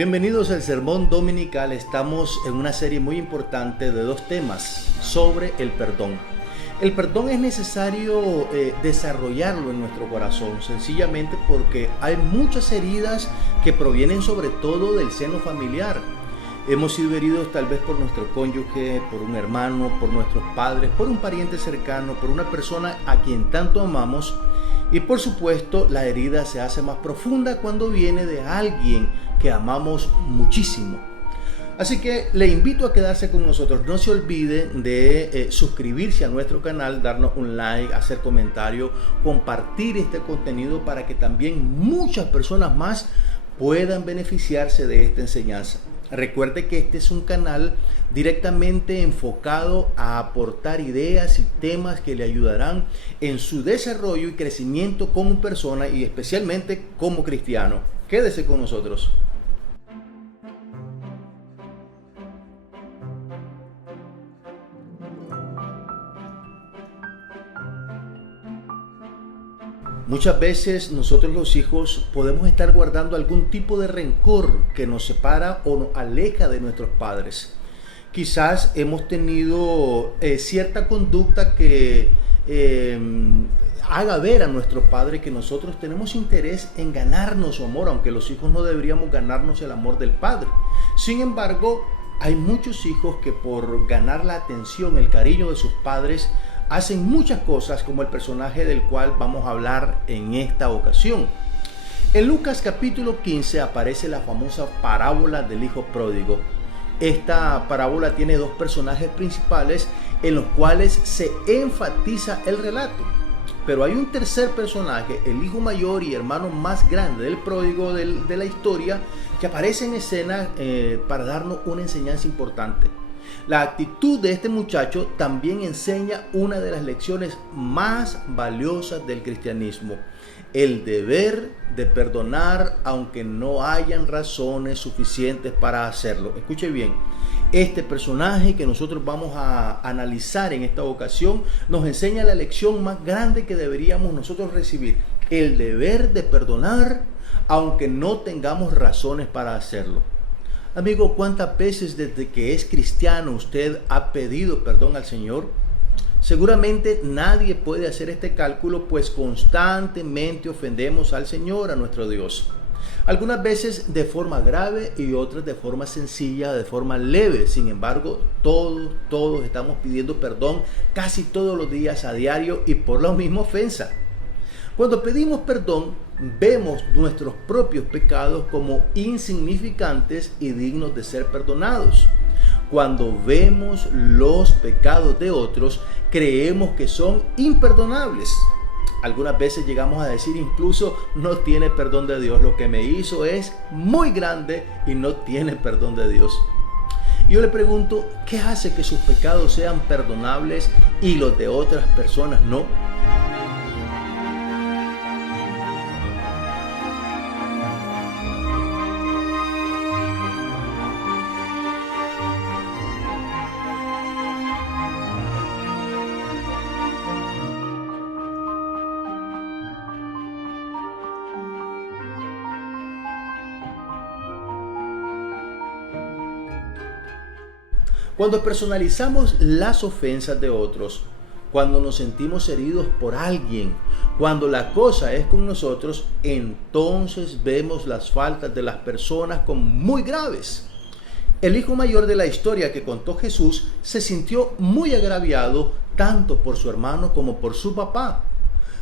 Bienvenidos al Sermón Dominical. Estamos en una serie muy importante de dos temas sobre el perdón. El perdón es necesario desarrollarlo en nuestro corazón, sencillamente porque hay muchas heridas que provienen sobre todo del seno familiar. Hemos sido heridos tal vez por nuestro cónyuge, por un hermano, por nuestros padres, por un pariente cercano, por una persona a quien tanto amamos. Y por supuesto, la herida se hace más profunda cuando viene de alguien que amamos muchísimo. Así que le invito a quedarse con nosotros. No se olvide de suscribirse a nuestro canal, darnos un like, hacer comentario, compartir este contenido para que también muchas personas más puedan beneficiarse de esta enseñanza. Recuerde que este es un canal directamente enfocado a aportar ideas y temas que le ayudarán en su desarrollo y crecimiento como persona y especialmente como cristiano. Quédese con nosotros. Muchas veces nosotros los hijos podemos estar guardando algún tipo de rencor que nos separa o nos aleja de nuestros padres. Quizás hemos tenido cierta conducta que haga ver a nuestro padre que nosotros tenemos interés en ganarnos su amor, aunque los hijos no deberíamos ganarnos el amor del padre. Sin embargo, hay muchos hijos que por ganar la atención, el cariño de sus padres, hacen muchas cosas como el personaje del cual vamos a hablar en esta ocasión. En Lucas capítulo 15 aparece la famosa parábola del hijo pródigo. Esta parábola tiene dos personajes principales en los cuales se enfatiza el relato. Pero hay un tercer personaje, el hijo mayor y hermano más grande del pródigo de la historia, que aparece en escena para darnos una enseñanza importante. La actitud de este muchacho también enseña una de las lecciones más valiosas del cristianismo: el deber de perdonar aunque no hayan razones suficientes para hacerlo. Escuche bien, este personaje que nosotros vamos a analizar en esta ocasión nos enseña la lección más grande que deberíamos nosotros recibir: el deber de perdonar aunque no tengamos razones para hacerlo. Amigo, ¿cuántas veces desde que es cristiano usted ha pedido perdón al Señor? Seguramente nadie puede hacer este cálculo, pues constantemente ofendemos al Señor, a nuestro Dios. Algunas veces de forma grave y otras de forma sencilla, de forma leve. Sin embargo, todos estamos pidiendo perdón casi todos los días a diario y por la misma ofensa. Cuando pedimos perdón, vemos nuestros propios pecados como insignificantes y dignos de ser perdonados. Cuando vemos los pecados de otros, creemos que son imperdonables. Algunas veces llegamos a decir incluso: no tiene perdón de Dios, lo que me hizo es muy grande y no tiene perdón de Dios. Yo le pregunto, ¿qué hace que sus pecados sean perdonables y los de otras personas no? Cuando personalizamos las ofensas de otros, cuando nos sentimos heridos por alguien, cuando la cosa es con nosotros, entonces vemos las faltas de las personas como muy graves. El hijo mayor de la historia que contó Jesús se sintió muy agraviado tanto por su hermano como por su papá.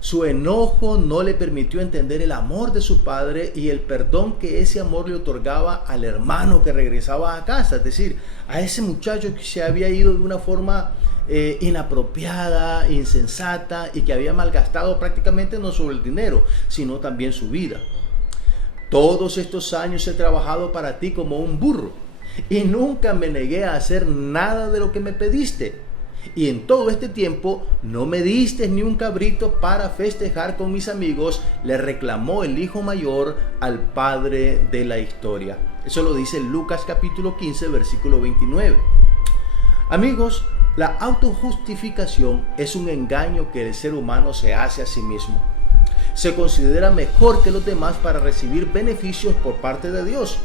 Su enojo no le permitió entender el amor de su padre y el perdón que ese amor le otorgaba al hermano que regresaba a casa, es decir, a ese muchacho que se había ido de una forma inapropiada, insensata y que había malgastado prácticamente no solo el dinero, sino también su vida. Todos estos años he trabajado para ti como un burro y nunca me negué a hacer nada de lo que me pediste. Y en todo este tiempo no me diste ni un cabrito para festejar con mis amigos, le reclamó el hijo mayor al padre de la historia. Eso lo dice Lucas capítulo 15, versículo 29. Amigos, la autojustificación es un engaño que el ser humano se hace a sí mismo. Se considera mejor que los demás para recibir beneficios por parte de Dios.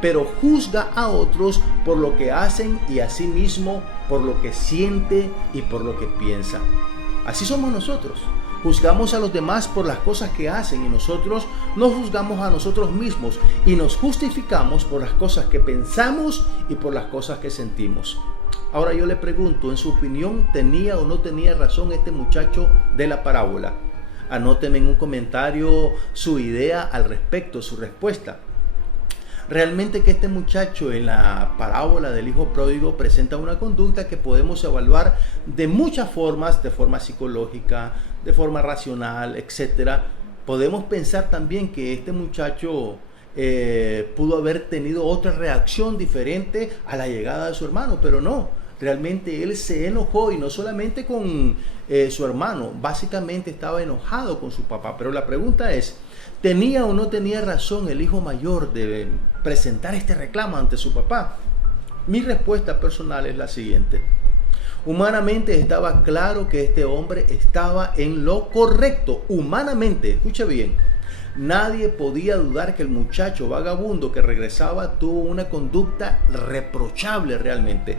pero juzga a otros por lo que hacen y a sí mismo por lo que siente y por lo que piensa. Así somos nosotros. Juzgamos a los demás por las cosas que hacen y nosotros nos juzgamos a nosotros mismos y nos justificamos por las cosas que pensamos y por las cosas que sentimos. Ahora yo le pregunto, en su opinión, ¿tenía o no tenía razón este muchacho de la parábola? Anóteme en un comentario su idea al respecto, su respuesta. Realmente que este muchacho en la parábola del hijo pródigo presenta una conducta que podemos evaluar de muchas formas, de forma psicológica, de forma racional, etc. Podemos pensar también que este muchacho pudo haber tenido otra reacción diferente a la llegada de su hermano, pero no. Realmente él se enojó y no solamente con su hermano, básicamente estaba enojado con su papá. Pero la pregunta es, ¿tenía o no tenía razón el hijo mayor de presentar este reclamo ante su papá? Mi respuesta personal es la siguiente. Humanamente estaba claro que este hombre estaba en lo correcto. Humanamente, escuche bien. Nadie podía dudar que el muchacho vagabundo que regresaba tuvo una conducta reprochable realmente.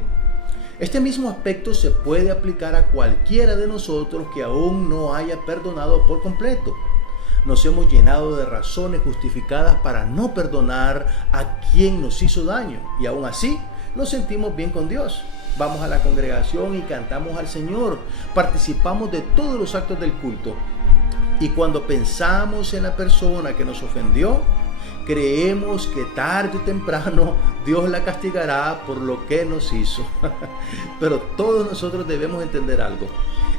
Este mismo aspecto se puede aplicar a cualquiera de nosotros que aún no haya perdonado por completo. Nos hemos llenado de razones justificadas para no perdonar a quien nos hizo daño y aún así nos sentimos bien con Dios. Vamos a la congregación y cantamos al Señor, participamos de todos los actos del culto y cuando pensamos en la persona que nos ofendió, creemos que tarde o temprano Dios la castigará por lo que nos hizo. Pero todos nosotros debemos entender algo.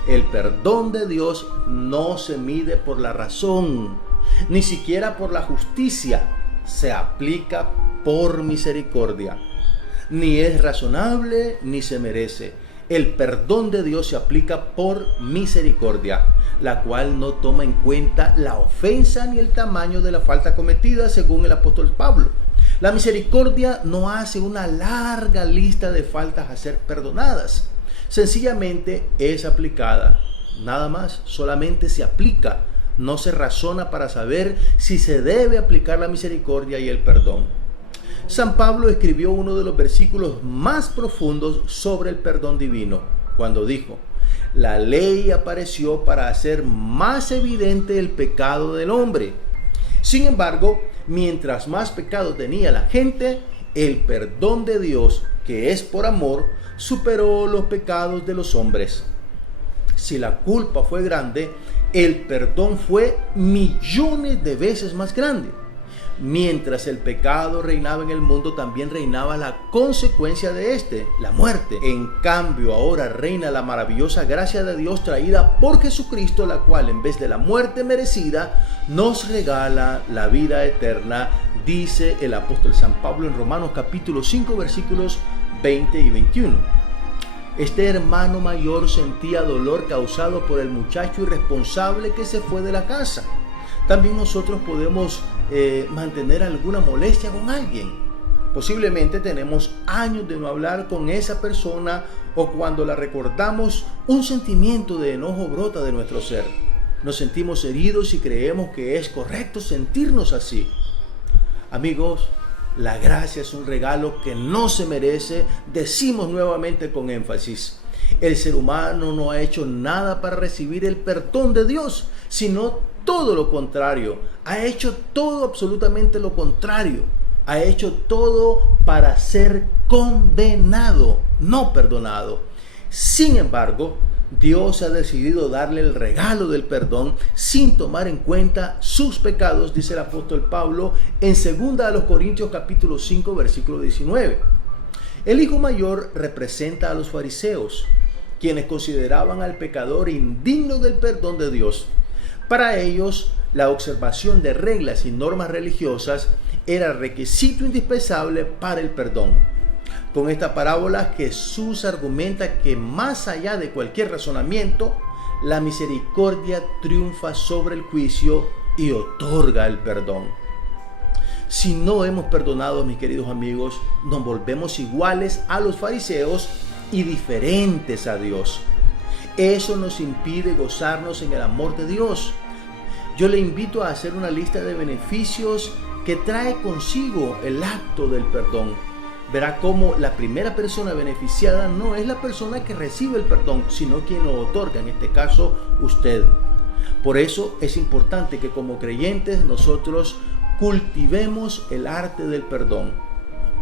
El perdón de Dios no se mide por la razón, ni siquiera por la justicia. Se aplica por misericordia. Ni es razonable ni se merece. El perdón de Dios se aplica por misericordia, la cual no toma en cuenta la ofensa ni el tamaño de la falta cometida, según el apóstol Pablo. La misericordia no hace una larga lista de faltas a ser perdonadas. Sencillamente es aplicada. Nada más, solamente se aplica. No se razona para saber si se debe aplicar la misericordia y el perdón. San Pablo escribió uno de los versículos más profundos sobre el perdón divino, cuando dijo: la ley apareció para hacer más evidente el pecado del hombre. Sin embargo, mientras más pecado tenía la gente, el perdón de Dios, que es por amor, superó los pecados de los hombres. Si la culpa fue grande, el perdón fue millones de veces más grande. Mientras el pecado reinaba en el mundo, también reinaba la consecuencia de este, la muerte. En cambio, ahora reina la maravillosa gracia de Dios traída por Jesucristo, la cual en vez de la muerte merecida, nos regala la vida eterna, dice el apóstol San Pablo en Romanos capítulo 5, versículos 20 y 21. Este hermano mayor sentía dolor causado por el muchacho irresponsable que se fue de la casa. También nosotros podemos mantener alguna molestia con alguien. Posiblemente tenemos años de no hablar con esa persona o cuando la recordamos un sentimiento de enojo brota de nuestro ser. Nos sentimos heridos y creemos que es correcto sentirnos así. Amigos, la gracia es un regalo que no se merece, decimos nuevamente con énfasis. El ser humano no ha hecho nada para recibir el perdón de Dios, sino todo lo contrario. Ha hecho todo absolutamente lo contrario. Ha hecho todo para ser condenado, no perdonado. Sin embargo, Dios ha decidido darle el regalo del perdón sin tomar en cuenta sus pecados, dice el apóstol Pablo en 2 Corintios capítulo 5, versículo 19. El hijo mayor representa a los fariseos, quienes consideraban al pecador indigno del perdón de Dios. Para ellos, la observación de reglas y normas religiosas era requisito indispensable para el perdón. Con esta parábola, Jesús argumenta que más allá de cualquier razonamiento, la misericordia triunfa sobre el juicio y otorga el perdón. Si no hemos perdonado, mis queridos amigos, nos volvemos iguales a los fariseos y diferentes a Dios. Eso nos impide gozarnos en el amor de Dios. Yo le invito a hacer una lista de beneficios que trae consigo el acto del perdón. Verá cómo la primera persona beneficiada no es la persona que recibe el perdón, sino quien lo otorga, en este caso usted. Por eso es importante que como creyentes nosotros cultivemos el arte del perdón.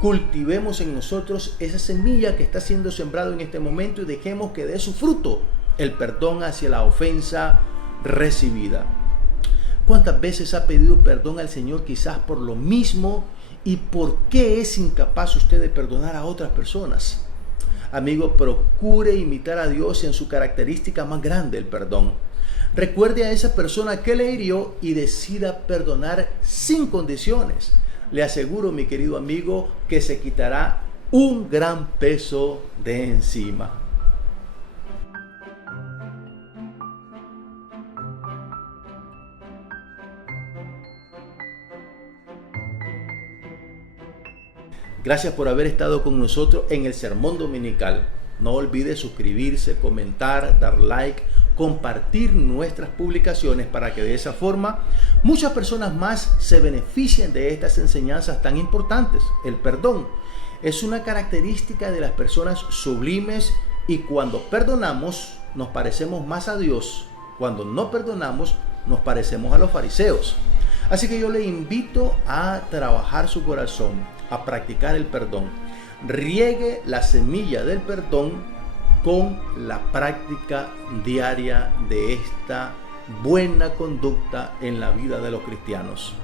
Cultivemos en nosotros esa semilla que está siendo sembrada en este momento y dejemos que dé su fruto, el perdón hacia la ofensa recibida. ¿Cuántas veces ha pedido perdón al Señor quizás por lo mismo? ¿Y por qué es incapaz usted de perdonar a otras personas? Amigo, procure imitar a Dios en su característica más grande, el perdón. Recuerde a esa persona que le hirió y decida perdonar sin condiciones. Le aseguro, mi querido amigo, que se quitará un gran peso de encima. Gracias por haber estado con nosotros en el Sermón Dominical. No olvide suscribirse, comentar, dar like, compartir nuestras publicaciones para que de esa forma muchas personas más se beneficien de estas enseñanzas tan importantes. El perdón es una característica de las personas sublimes y cuando perdonamos nos parecemos más a Dios. Cuando no perdonamos nos parecemos a los fariseos. Así que yo le invito a trabajar su corazón, a practicar el perdón. Riegue la semilla del perdón con la práctica diaria de esta buena conducta en la vida de los cristianos.